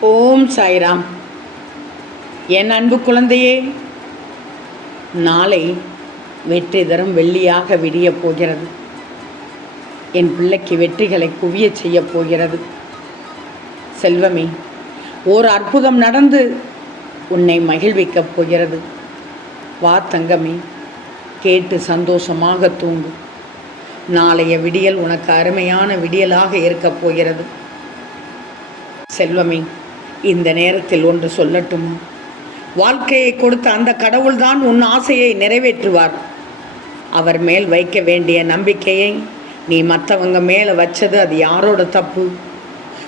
ஓம் சாய்ராம். என் அன்பு குழந்தையே நாளை வெற்றி தரும் வெள்ளியாக விடிய போகிறது. என் பிள்ளைக்கு வெற்றிகளை குவியச் செய்யப் போகிறது. செல்வமே ஓர் அற்புதம் நடந்து உன்னை மகிழ்விக்கப் போகிறது. வா தங்கமே கேட்டு சந்தோஷமாக தூங்கு. நாளைய விடியல் உனக்கு அருமையான விடியலாக இருக்கப் போகிறது. செல்வமே இந்த நேரத்தில் ஒன்று சொல்லட்டுமா? வாழ்க்கையை கொடுத்த அந்த கடவுள்தான் உன் ஆசையை நிறைவேற்றுவார். அவர் மேல் வைக்க வேண்டிய நம்பிக்கையை நீ மற்றவங்க மேலே வச்சது அது யாரோட தப்பு?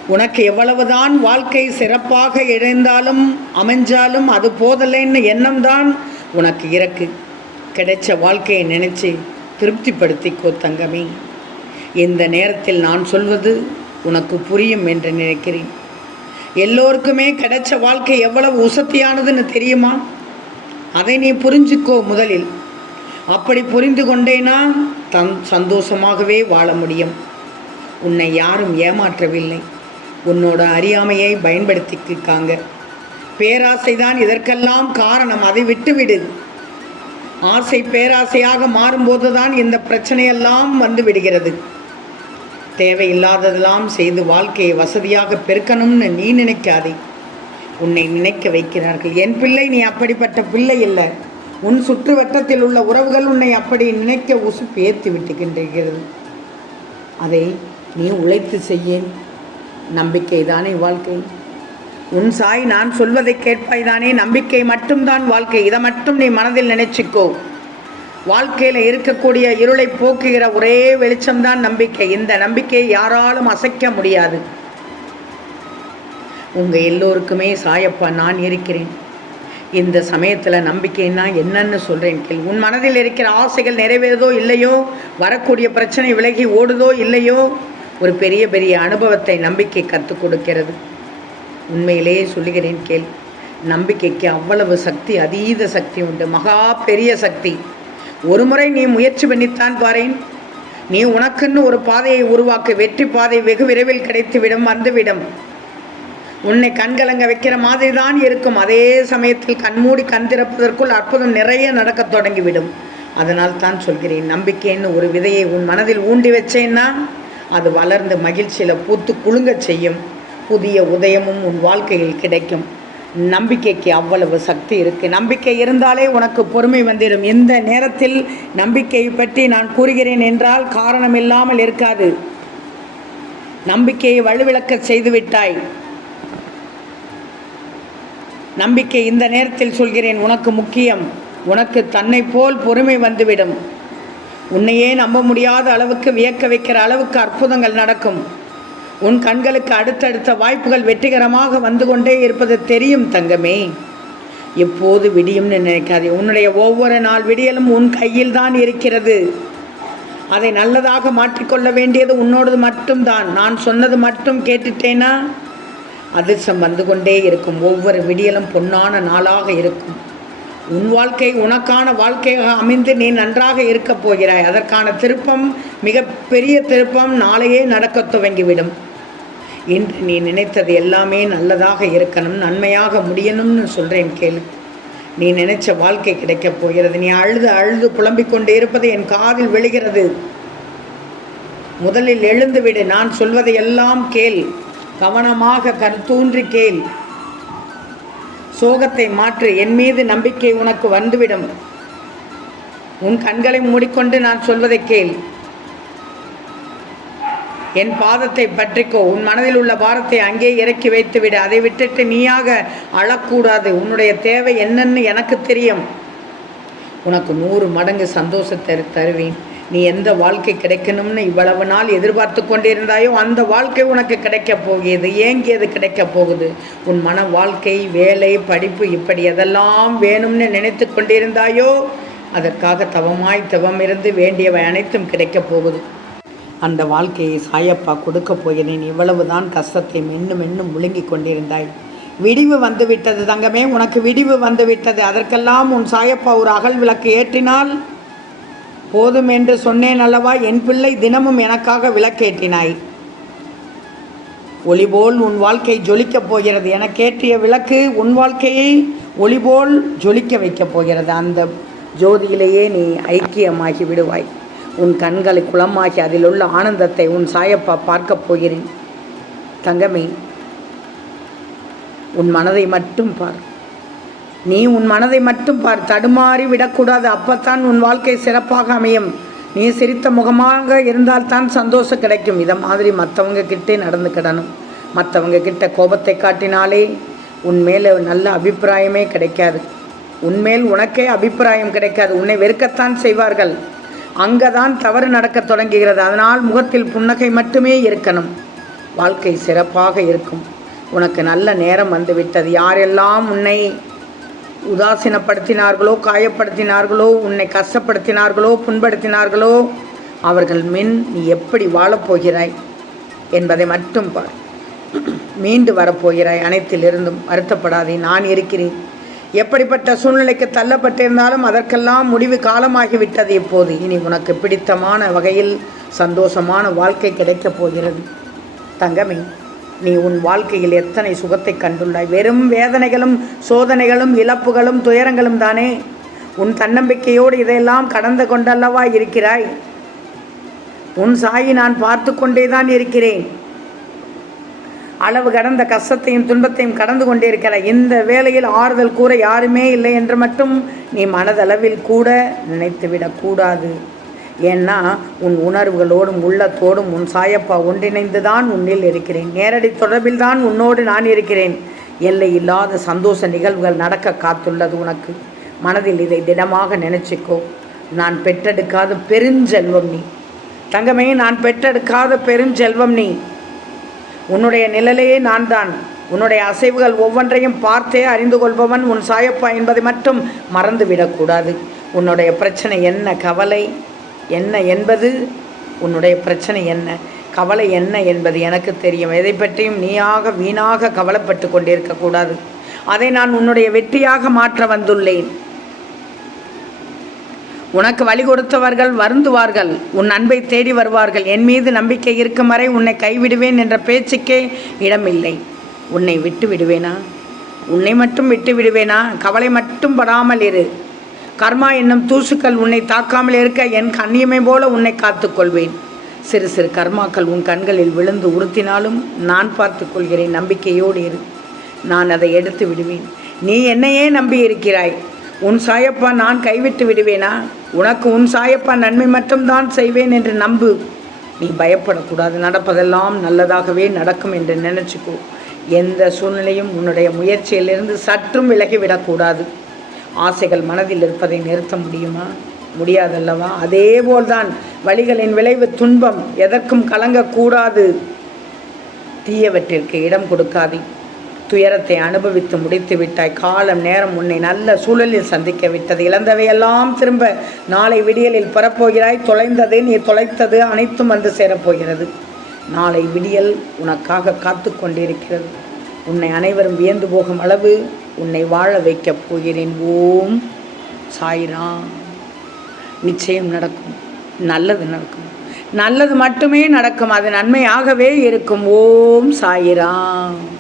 உனக்கு எவ்வளவுதான் வாழ்க்கை சிறப்பாக இணைந்தாலும் அமைஞ்சாலும் அது போதலைன்னு எண்ணம் தான் உனக்கு இறக்கு. கிடைச்ச வாழ்க்கையை நினைச்சு திருப்திப்படுத்திக்கோ தங்கமே. இந்த நேரத்தில் நான் சொல்வது உனக்கு புரியும் என்று நினைக்கிறேன். எல்லோருக்குமே கிடைச்ச வாழ்க்கை எவ்வளவு உசத்தியானதுன்னு தெரியுமா? அதை நீ புரிஞ்சுக்கோ முதலில். அப்படி புரிந்து கொண்டேனா தன் சந்தோஷமாகவே வாழ முடியும். உன்னை யாரும் ஏமாற்றவில்லை. உன்னோட அறியாமையை பயன்படுத்திக்கிருக்காங்க. பேராசைதான் இதற்கெல்லாம் காரணம். அதை விட்டுவிடு. ஆசை பேராசையாக மாறும்போது தான் இந்த பிரச்சனையெல்லாம் வந்து விடுகிறது. தேவையில்லாததெல்லாம் செய்து வாழ்க்கையை வசதியாக பெருக்கணும்னு நீ நினைக்காதே. உன்னை நினைக்க வைக்கிறார்கள். என் பிள்ளை நீ அப்படிப்பட்ட பிள்ளை இல்லை உன் சுற்றுவட்டத்தில் உள்ள உறவுகள் உன்னை அப்படி நினைக்க உசுப்பு ஏற்றி விட்டுகின்றிருக்கிறது. அதை நீ உழைத்து செய்ய நம்பிக்கை தானே வாழ்க்கை. உன் சாய் நான் சொல்வதை கேட்பாய் தானே. நம்பிக்கை மட்டும்தான் வாழ்க்கை. இதை மட்டும் நீ மனதில் நினைச்சிக்கோ. வாழ்க்கையில் இருக்கக்கூடிய இருளை போக்குகிற ஒரே வெளிச்சம்தான் நம்பிக்கை. இந்த நம்பிக்கையை யாராலும் அசைக்க முடியாது. உங்கள் எல்லோருக்குமே சாயப்பா நான் இருக்கிறேன். இந்த சமயத்தில் நம்பிக்கைன்னா என்னன்னு சொல்கிறேன் கேள். உன் மனதில் இருக்கிற ஆசைகள் நிறைவேறுதோ இல்லையோ? வரக்கூடிய பிரச்சனை விலகி ஓடுதோ இல்லையோ? ஒரு பெரிய பெரிய அனுபவத்தை நம்பிக்கை கற்றுக் கொடுக்கிறது. உண்மையிலேயே சொல்லுகிறேன் கேள். நம்பிக்கைக்கு அவ்வளவு சக்தி அதீத சக்தி உண்டு. மகா பெரிய சக்தி. ஒரு முறை நீ முயற்சி பண்ணித்தான் பாரேன். நீ உனக்குன்னு ஒரு பாதையை உருவாக்க. வெற்றி பாதை வெகு விரைவில் கிடைத்துவிடும் வந்துவிடும். உன்னை கண்கலங்க வைக்கிற மாதிரி தான் இருக்கும். அதே சமயத்தில் கண்மூடி கண் திறப்பதற்குள் அற்புதம் நிறைய நடக்கத் தொடங்கிவிடும். அதனால் தான் சொல்கிறேன் நம்பிக்கைன்னு ஒரு விதையை உன் மனதில் ஊண்டி வச்சேன்னா அது வளர்ந்து மகிழ்ச்சியில் பூத்து குலுங்கச் செய்யும். புதிய உதயமும் உன் வாழ்க்கையில் கிடைக்கும். நம்பிக்கைக்கு அவ்வளவு சக்தி இருக்குது நம்பிக்கை இருந்தாலே உனக்கு பொறுமை வந்துடும் எந்த நேரத்தில் நம்பிக்கையை பற்றி நான் கூறுகிறேன் என்றால் காரணம் இல்லாமல் இருக்காது. நம்பிக்கையை வலுவிளக்க செய்துவிட்டாய் நம்பிக்கை இந்த நேரத்தில் சொல்கிறேன் உனக்கு முக்கியம். உனக்கு தன்னை போல் பொறுமை வந்துவிடும். உன்னையே நம்ப முடியாத அளவுக்கு வியக்க வைக்கிற அளவுக்கு அற்புதங்கள் நடக்கும். உன் கண்களுக்கு அடுத்தடுத்த வாய்ப்புகள் வெற்றிகரமாக வந்து கொண்டே இருப்பது தெரியும் தங்கமே. எப்போது விடியும்னு நினைக்காதே. உன்னுடைய ஒவ்வொரு நாள் விடியலும் உன் கையில் தான் இருக்கிறது. அதை நல்லதாக மாற்றிக்கொள்ள வேண்டியது உன்னோடது மட்டும்தான். நான் சொன்னது மட்டும் கேட்டுட்டேனா? அதிர்ஷ்டம் வந்து கொண்டே இருக்கும். ஒவ்வொரு விடியலும் பொன்னான நாளாக இருக்கும். உன் வாழ்க்கை உனக்கான வாழ்க்கையாக அமைந்து நீ நன்றாக இருக்கப் போகிறாய். அதற்கான திருப்பம் மிக பெரிய திருப்பம் நாளையே நடக்கத் துவங்கிவிடும். இன்று நீ நினைத்தது எல்லாமே நல்லதாக இருக்கணும் நன்மையாக முடியணும்னு சொல்கிறேன் கேளு. நீ நினைச்ச வாழ்க்கை கிடைக்கப் போகிறது. நீ அழுது அழுது புலம்பிக் கொண்டு இருப்பது என் காதில் விழுகிறது. முதலில் எழுந்துவிடு நான் சொல்வதை எல்லாம் கேள். கவனமாக கருத்தூன்றி கேள். சோகத்தை மாற்று. என் மீது நம்பிக்கை உனக்கு வந்துவிடும். உன் கண்களை மூடிக்கொண்டு நான் சொல்வதை கேள். என் பாதத்தை பற்றிக்கோ. உன் மனதில் உள்ள பாரத்தை அங்கே இறக்கி வைத்துவிடு அதை விட்டுட்டு நீயாக அழக்கூடாது. உன்னுடைய தேவை என்னன்னு எனக்கு தெரியும். உனக்கு நூறு மடங்கு சந்தோஷத்தை தருவேன். நீ எந்த வாழ்க்கை கிடைக்கணும்னு இவ்வளவு நாள் எதிர்பார்த்து கொண்டிருந்தாயோ அந்த வாழ்க்கை உனக்கு கிடைக்கப் போகியது ஏங்கியது கிடைக்கப் போகுது. உன் மன வாழ்க்கை வேலை படிப்பு இப்படி எதெல்லாம் வேணும்னு நினைத்து கொண்டிருந்தாயோ அதற்காக தவமாய் தவம் இருந்து வேண்டியவை அனைத்தும் கிடைக்கப் போகுது. அந்த வாழ்க்கையை சாயப்பா கொடுக்கப் போகிறேன். இவ்வளவுதான் கஷ்டத்தை மென்னு மென்னு முழுங்கிக் கொண்டிருந்தாய். விடிவு வந்துவிட்டது தங்கமே உனக்கு விடிவு வந்துவிட்டது. அதற்கெல்லாம் உன் சாயப்பா ஒரு அகல் விளக்கு ஏற்றினால் போதும் என்று சொன்னேன் அல்லவா? என் பிள்ளை தினமும் எனக்காக விளக்கேற்றினாய். ஒளிபோல் உன் வாழ்க்கை ஜொலிக்கப் போகிறது. எனக்கேற்றிய விளக்கு உன் வாழ்க்கையை ஒளிபோல் ஜொலிக்க வைக்கப் போகிறது. அந்த ஜோதியிலேயே நீ ஐக்கியமாகி விடுவாய். உன் கண்களை குளமாகி அதில் உள்ள ஆனந்தத்தை உன் சாயப்பா பார்க்கப் போகிறேன். தங்கமே உன் மனதை மட்டும் பார். நீ உன் மனதை மட்டும் பார். தடுமாறி விடக்கூடாது. அப்பத்தான் உன் வாழ்க்கை சிறப்பாக அமையும். நீ சிரித்த முகமாக இருந்தால்தான் சந்தோஷம் கிடைக்கும். இதை மாதிரி மற்றவங்க கிட்டே நடந்துக்கிடணும் மற்றவங்க கிட்ட கோபத்தை காட்டினாலே உன் மேலே நல்ல அபிப்பிராயமே கிடைக்காது. உன்மேல் உனக்கே அபிப்பிராயம் கிடைக்காது. உன்னை வெறுக்கத்தான் செய்வார்கள். அங்கே தான் தவறு நடக்கத் தொடங்குகிறது. அதனால் முகத்தில் புன்னகை மட்டுமே இருக்கணும். வாழ்க்கை சிறப்பாக இருக்கும். உனக்கு நல்ல நேரம் வந்துவிட்டது. யாரெல்லாம் உன்னை உதாசீனப்படுத்தினார்களோ காயப்படுத்தினார்களோ உன்னை கஷ்டப்படுத்தினார்களோ புண்படுத்தினார்களோ அவர்கள் மின் நீ எப்படி வாழப்போகிறாய் என்பதை மட்டும் பார். மீண்டு வரப்போகிறாய் அனைத்திலிருந்தும் வருத்தப்படாதே. நான் இருக்கிறேன். எப்படிப்பட்ட சூழ்நிலைக்கு தள்ளப்பட்டிருந்தாலும் அதற்கெல்லாம் முடிவு காலமாகிவிட்டது இப்போது. இனி உனக்கு பிடித்தமான வகையில் சந்தோஷமான வாழ்க்கை கிடைக்கப் போகிறது. தங்கமே நீ உன் வாழ்க்கையில் எத்தனை சுகத்தை கண்டுள்ளாய்? வெறும் வேதனைகளும் சோதனைகளும் இழப்புகளும் துயரங்களும் தானே? உன் தன்னம்பிக்கையோடு இதையெல்லாம் கடந்து கொண்டல்லவா இருக்கிறாய்? உன் சாயி நான் பார்த்து கொண்டே தான் இருக்கிறேன். அளவு கடந்த கஷ்டத்தையும் துன்பத்தையும் கடந்து கொண்டிருக்கிற இந்த வேளையில் ஆறுதல் கூற யாருமே இல்லை என்று மட்டும் நீ மனதளவில் கூட நினைத்துவிடக்கூடாது ஏன்னா உன் உணர்வுகளோடும் உள்ளத்தோடும் உன் சாயப்பா ஒன்றிணைந்து தான் உன்னில் இருக்கிறேன். நேரடி தொடர்பில் தான் உன்னோடு நான் இருக்கிறேன். எல்லை இல்லாத சந்தோஷ நிகழ்வுகள் நடக்க காத்துள்ளது உனக்கு. மனதில் இதை திடமாக நினச்சிக்கோ. நான் பெற்றெடுக்காத பெருஞ்செல்வம் நீ. தங்கமே நான் பெற்றெடுக்காத பெருஞ்செல்வம் நீ. உன்னுடைய நிழலையே நான் தான் உன்னுடைய அசைவுகள் ஒவ்வொன்றையும் பார்த்தே அறிந்து கொள்பவன் உன் சாயப்பா என்பதை மட்டும் மறந்துவிடக்கூடாது. உன்னுடைய பிரச்சனை என்ன? கவலை என்ன என்பது? உன்னுடைய பிரச்சனை என்ன? கவலை என்ன என்பது எனக்கு தெரியும். எதை பற்றியும் நீயாக வீணாக கவலைப்பட்டு கொண்டிருக்கக்கூடாது. அதை நான் உன்னுடைய வெற்றியாக மாற்ற வந்துள்ளேன். உனக்கு வழி கொடுத்தவர்கள் வருந்துவார்கள். உன் அன்பை தேடி வருவார்கள். என் மீது நம்பிக்கை இருக்கும் வரை உன்னை கைவிடுவேன் என்ற பேச்சுக்கே இடமில்லை. உன்னை விட்டு விடுவேனா? உன்னை மட்டும் விட்டு விடுவேனா? கவலை மட்டும் படாமல் இரு. கர்மா என்னும் தூசுக்கள் உன்னை தாக்காமல் இருக்க என் கண்ணியமை போல உன்னை காத்துக்கொள்வேன். சிறு சிறு கர்மாக்கள் உன் கண்களில் விழுந்து உறுத்தினாலும் நான் பார்த்து கொள்கிறேன். நம்பிக்கையோடு இரு. நான் அதை எடுத்து விடுவேன். நீ என்னையே நம்பியிருக்கிறாய். உன் சாயப்பா நான் கைவிட்டு விடுவேனா? உனக்கு உன் சாயப்பா நன்மை மட்டும்தான் செய்வேன் என்று நம்பு. நீ பயப்படக்கூடாது. நடப்பதெல்லாம் நல்லதாகவே நடக்கும் என்று நினச்சிக்கோ. எந்த சூழ்நிலையும் உன்னுடைய முயற்சியிலிருந்து சற்றும் விலகிவிடக்கூடாது. ஆசைகள் மனதில் இருப்பதை நிறுத்த முடியுமா? முடியாதல்லவா? அதேபோல்தான் வழிகளின் விளைவு துன்பம் எதற்கும் கலங்கக்கூடாது. தீயவற்றிற்கு இடம் கொடுக்காதே. துயரத்தை அனுபவித்து முடித்து விட்டாய். காலம் நேரம் உன்னை நல்ல சூழலில் சந்திக்க விட்டது. இழந்தவையெல்லாம் திரும்ப நாளை விடியலில் பெறப்போகிறாய் தொலைந்ததே நீ தொலைத்தது. அனைத்தும் வந்து சேரப்போகிறது. நாளை விடியல் உனக்காக காத்து கொண்டிருக்கிறது. உன்னை அனைவரும் வியந்து போகும் அளவு உன்னை வாழ வைக்கப் போகிறேன். ஓம் சாய்ராம். நிச்சயம் நடக்கும். நல்லது நடக்கும். நல்லது மட்டுமே நடக்கும். அது நன்மையாகவே இருக்கும். ஓம் சாயிராம்.